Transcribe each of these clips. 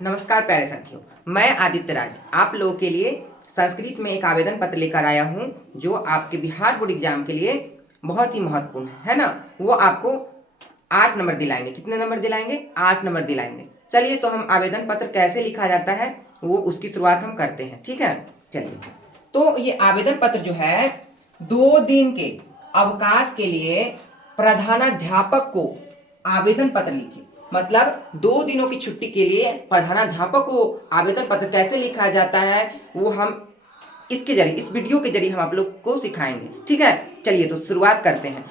नमस्कार प्यारे साथियों, मैं आदित्य राज आप लोगों के लिए संस्कृत में एक आवेदन पत्र लेकर आया हूं जो आपके बिहार बोर्ड एग्जाम के लिए बहुत ही महत्वपूर्ण है ना। वो आपको 8 नंबर दिलाएंगे। कितने नंबर दिलाएंगे? 8 नंबर दिलाएंगे। चलिए तो हम आवेदन पत्र कैसे लिखा जाता है वो उसकी शुरुआत हम करते हैं, ठीक है। चलिए तो ये आवेदन पत्र जो है 2 दिन के अवकाश के लिए प्रधानाध्यापक को आवेदन पत्र लिखे। मतलब 2 दिनों की छुट्टी के लिए प्रधानाध्यापक को आवेदन पत्र कैसे लिखा जाता है वो हम इसके जरिए, इस वीडियो के जरिए हम आप लोग को सिखाएंगे, ठीक है। चलिए तो शुरुआत करते हैं।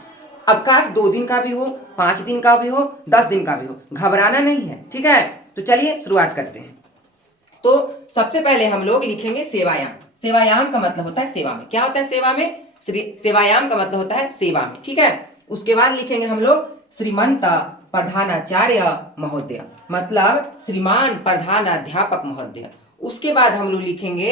अवकाश 2 दिन का भी हो, 5 दिन का भी हो, 10 दिन का भी हो, घबराना नहीं है, ठीक है। तो चलिए शुरुआत करते हैं। तो सबसे पहले हम लोग लिखेंगे सेवायाम। सेवायाम का मतलब होता है सेवा में। क्या होता है सेवा में? सेवायाम का मतलब होता है सेवा में, ठीक है। उसके बाद लिखेंगे हम लोग श्रीमंत प्रधानाचार्य महोदय, मतलब श्रीमान प्रधानाध्यापक महोदय। उसके बाद हम लोग लिखेंगे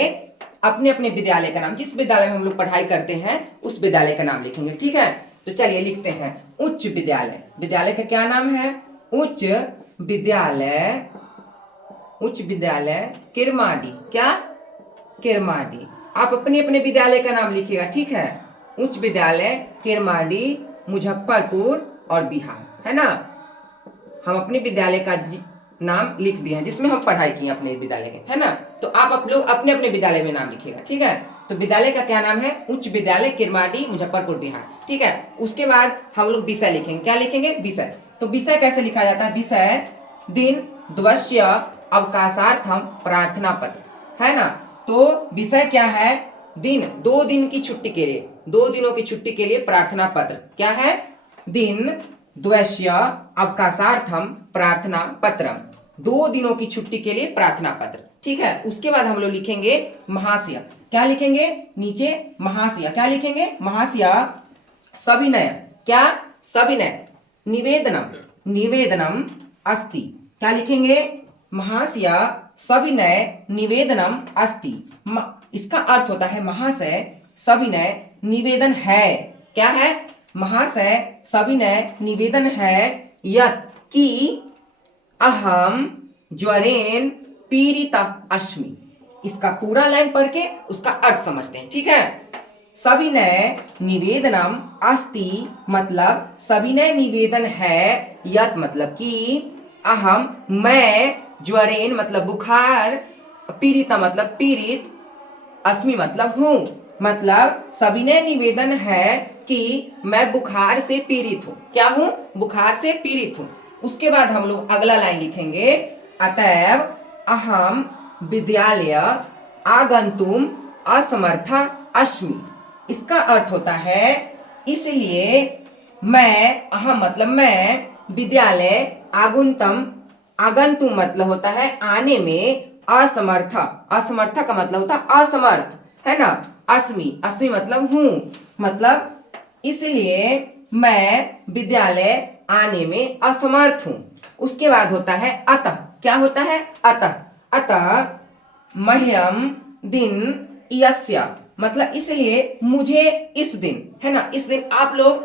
अपने अपने विद्यालय का नाम, जिस विद्यालय में हम लोग पढ़ाई करते हैं उस विद्यालय का नाम लिखेंगे, ठीक है। तो चलिए लिखते हैं उच्च विद्यालय। विद्यालय का क्या नाम है? उच्च विद्यालय, उच्च विद्यालय किरमाडी। क्या? किरमाडी। आप अपने अपने विद्यालय का नाम लिखिएगा, ठीक है। उच्च विद्यालय किरमाडी, मुजफ्फरपुर और बिहार, है ना। हम अपने विद्यालय का नाम लिख दिए हैं जिसमें हम पढ़ाई किए अपने विद्यालय के, है ना। तो आप लोग अपने अपने विद्यालय में नाम लिखिएगा, ठीक है। तो विद्यालय का क्या नाम है? उच्च विद्यालय किरमाडी, मुजफ्फरपुर, बिहार, ठीक है। उसके बाद हम लोग विषय लिखेंगे। क्या लिखेंगे? विषय। तो विषय कैसे लिखा जाता है? विषय दिन द्वस्य अवकाशार्थम प्रार्थना पत्र, है ना। तो विषय क्या है? दिन, 2 दिन की छुट्टी के लिए, 2 दिनों की छुट्टी के लिए प्रार्थना पत्र। क्या है? दिन द्वस्य अवकाशार्थम प्रार्थना पत्रम, 2 दिनों की छुट्टी के लिए प्रार्थना पत्र, ठीक है। उसके बाद हम लोग लिखेंगे महाशय। क्या लिखेंगे? नीचे महाशय। क्या लिखेंगे? महाशय सविनय। क्या? सविनय निवेदनम, निवेदनम अस्ति। क्या लिखेंगे? महाशय सविनय निवेदनम अस्ति। इसका अर्थ होता है महाशय सविनय निवेदन है। क्या है? महाशय सविनय निवेदन है यत् कि अहम ज्वरेन पीड़िता अस्मि। इसका पूरा लाइन पढ़ के उसका अर्थ समझते हैं, ठीक है। सविनय निवेदनम अस्ति मतलब सविनय निवेदन है, यत् मतलब कि अहम मैं, ज्वरेन मतलब बुखार, पीड़िता मतलब पीड़ित, अस्मि मतलब हूं। मतलब सविनय निवेदन है कि मैं बुखार से पीड़ित हूं। क्या हूं? बुखार से पीड़ित हूं। उसके बाद हम लोग अगला लाइन लिखेंगे अतएव अहम विद्यालय आगंतुम असमर्था अस्मि। इसका अर्थ होता है इसलिए मैं, अहम मतलब मैं, विद्यालय आगुंतम, आगंतुम मतलब होता है आने में, असमर्थ, असमर्थ का मतलब होता है असमर्थ, है ना। अस्मि, अस्मि मतलब हूं, मतलब इसलिए मैं विद्यालय आने में असमर्थ हूं। उसके बाद होता है अतः। क्या होता है? अतः, अतः मह्यम दिन यस्य मतलब इसलिए मुझे इस दिन, है ना। इस दिन आप लोग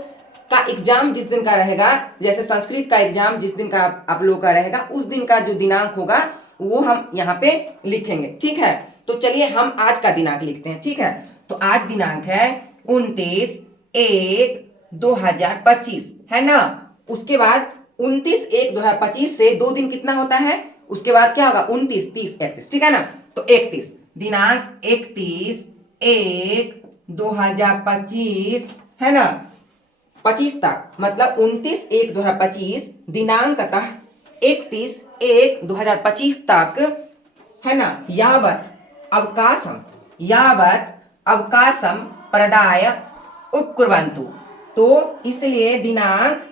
का एग्जाम जिस दिन का रहेगा, जैसे संस्कृत का एग्जाम जिस दिन का आप लोग का रहेगा, उस दिन का जो दिनांक होगा वो हम यहाँ पे लिखेंगे, ठीक है। तो चलिए हम आज का दिनांक लिखते हैं, ठीक है। तो आज दिनांक है 29/1/2025, है ना। उसके बाद 29/1/2025 से 2 दिन कितना होता है? उसके बाद क्या होगा? 29, 30, 31, ठीक है ना। तो 31 दिनांक 31/1/2025, है ना। 25 तक मतलब 29/1/2025 दिनांकतः 31/1/2025 तक, है ना। यावत अवकाशम, यावत अवकाशम प्रदाय उपकुर्वन्तु। तो इसलिए दिनांक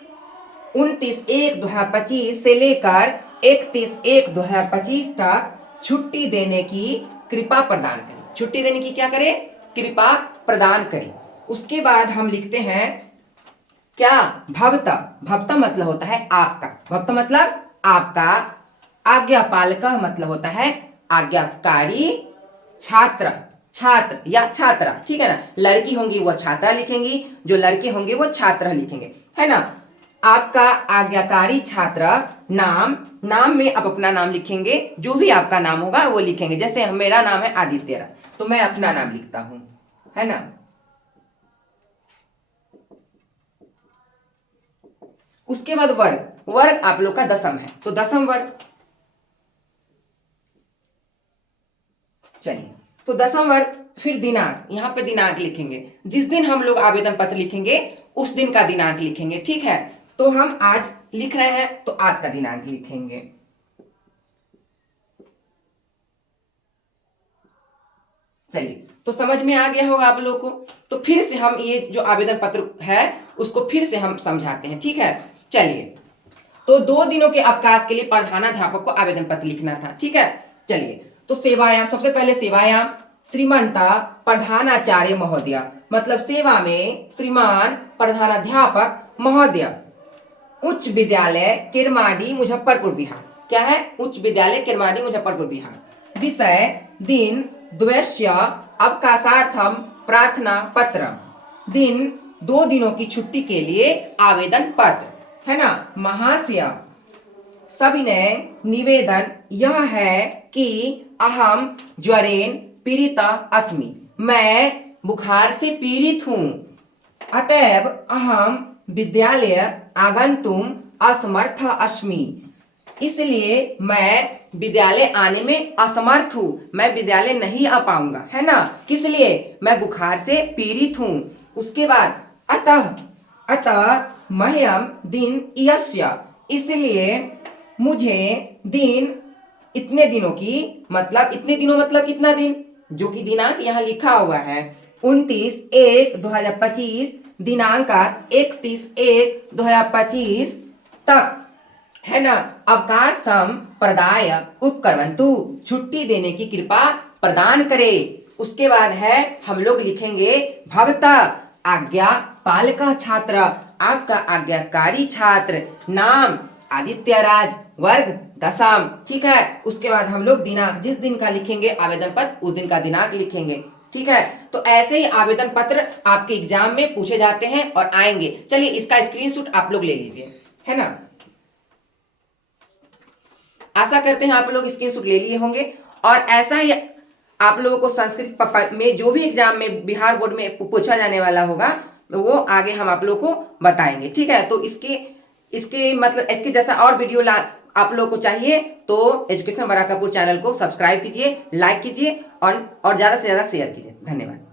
29/1/2025 से लेकर 31/1/2025 तक छुट्टी देने की कृपा प्रदान करें। छुट्टी देने की क्या करें? कृपा प्रदान करें। उसके बाद हम लिखते हैं क्या? भवता। भवता मतलब होता है आपका, भवता मतलब आपका। आज्ञापालक मतलब होता है आज्ञाकारी। छात्र, छात्र या छात्रा, ठीक है ना। लड़की होंगी वो छात्रा लिखेंगी, जो लड़के होंगे वो छात्रा लिखेंगे, है ना। आपका आज्ञाकारी छात्र नाम, नाम में आप अपना नाम लिखेंगे, जो भी आपका नाम होगा वो लिखेंगे। जैसे मेरा नाम है आदित्य राज, तो मैं अपना नाम लिखता हूं, है ना। उसके बाद वर्ग, वर्ग आप लोग का दशम है, तो दशम वर्ग। चलिए, तो दशम वर्ग, फिर दिनांक, यहाँ पे दिनांक लिखेंगे। जिस दिन हम लोग आवेदन पत्र लिखेंगे उस दिन का दिनांक लिखेंगे, ठीक है। तो हम आज लिख रहे हैं तो आज का दिनांक लिखेंगे। चलिए, तो समझ में आ गया होगा आप लोग को। तो फिर से हम ये जो आवेदन पत्र है उसको फिर से हम समझाते हैं, ठीक है। चलिए, तो 2 दिनों के अवकाश के लिए प्रधानाध्यापक को आवेदन पत्र लिखना था, ठीक है। चलिए, तो सेवायाम, सबसे पहले सेवायाम, श्रीमंता प्रधानाचार्य महोदय, मतलब सेवा में श्रीमान प्रधानाध्यापक महोदय, उच्च विद्यालय किरमाडी मुजफ्फरपुर बिहार। क्या है? उच्च विद्यालय किरमाडी मुजफ्फरपुर बिहार। विषय दिन द्वैस्य अवकाशार्थम प्रार्थना पत्र, दिन 2 दिनों की छुट्टी के लिए आवेदन पत्र, है ना। महाशय, सविनय निवेदन यह है कि अहम ज्वरेन पीड़िता अस्मि, मैं बुखार से पीड़ित हूं, अतएव अहम विद्यालय आगंतुम असमर्थ अस्मि, इसलिए मैं विद्यालय आने में असमर्थ हूं, मैं विद्यालय नहीं आ पाऊंगा, है ना। किस लिए? मैं बुखार से पीड़ित हूं। उसके बाद अतः, अतः मह्यम दिन यस्य, इसलिए मुझे दिन, इतने दिनों की, मतलब इतने दिनों मतलब कितना दिन, जो कि दिनांक यहाँ लिखा हुआ है 29/1/2025 दिनांक 31/1/2025 तक, है ना, अवकाशम प्रदाय उपकरवंतु, छुट्टी देने की कृपा प्रदान करे। उसके बाद है हम लोग लिखेंगे भवता आज्ञा पालिका छात्र, आपका आज्ञाकारी छात्र, नाम आदित्य राज, वर्ग दशम, ठीक है। उसके बाद हम लोग दिनांक, जिस दिन का लिखेंगे आवेदन पत्र उस दिन का दिनांक लिखेंगे, ठीक है। तो ऐसे ही आवेदन पत्र आपके एग्जाम में पूछे जाते हैं और आएंगे। चलिए, इसका स्क्रीनशॉट आप लोग ले लीजिए, है ना। आशा करते हैं आप लोग स्क्रीनशॉट ले लिए होंगे। और ऐसा ही आप लोगों को संस्कृत में जो भी एग्जाम में बिहार बोर्ड में पूछा जाने वाला होगा तो वो आगे हम आप लोगों को बताएंगे, ठीक है। तो इसके मतलब इसके जैसा और वीडियो आप लोगों को चाहिए तो एजुकेशन बराकापुर चैनल को सब्सक्राइब कीजिए, लाइक कीजिए और ज़्यादा से ज़्यादा शेयर कीजिए। धन्यवाद।